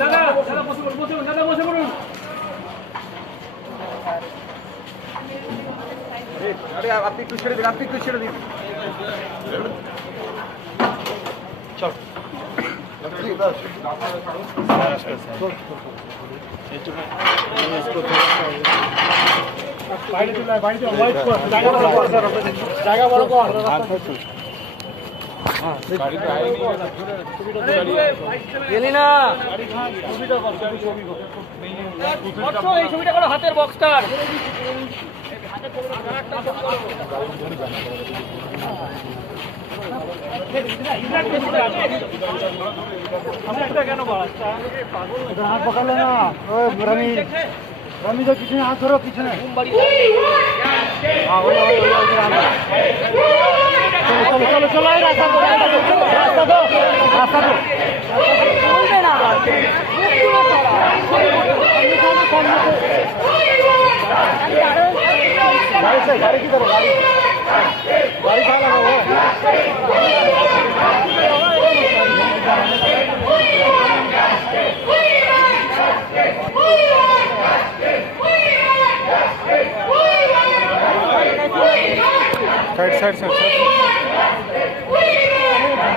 দাদা দাদা বসে পড়ুন দাদা বসে পড়ুন। আরে আপনি একটু ছেড়ে দিন আপনি একটু ছেড়ে দিন। বাইরে বাইরে চলে আয়, wait কর, জায়গা বড় কর, জায়গা বড় কর। গেলি না করছ, এই ছবিটা করো হাতের বক্সটার কেন বাড়াচ্ছা হাত পকালে না ওই রমি রমি তো পিছনে হাত ধরো পিছনে চলো গাড়ি से गाड़ी की तरफ गाड़ी गाड़ी कहाँ लगा हुआ है साइड साइड साइड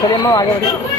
快点弄来给我吃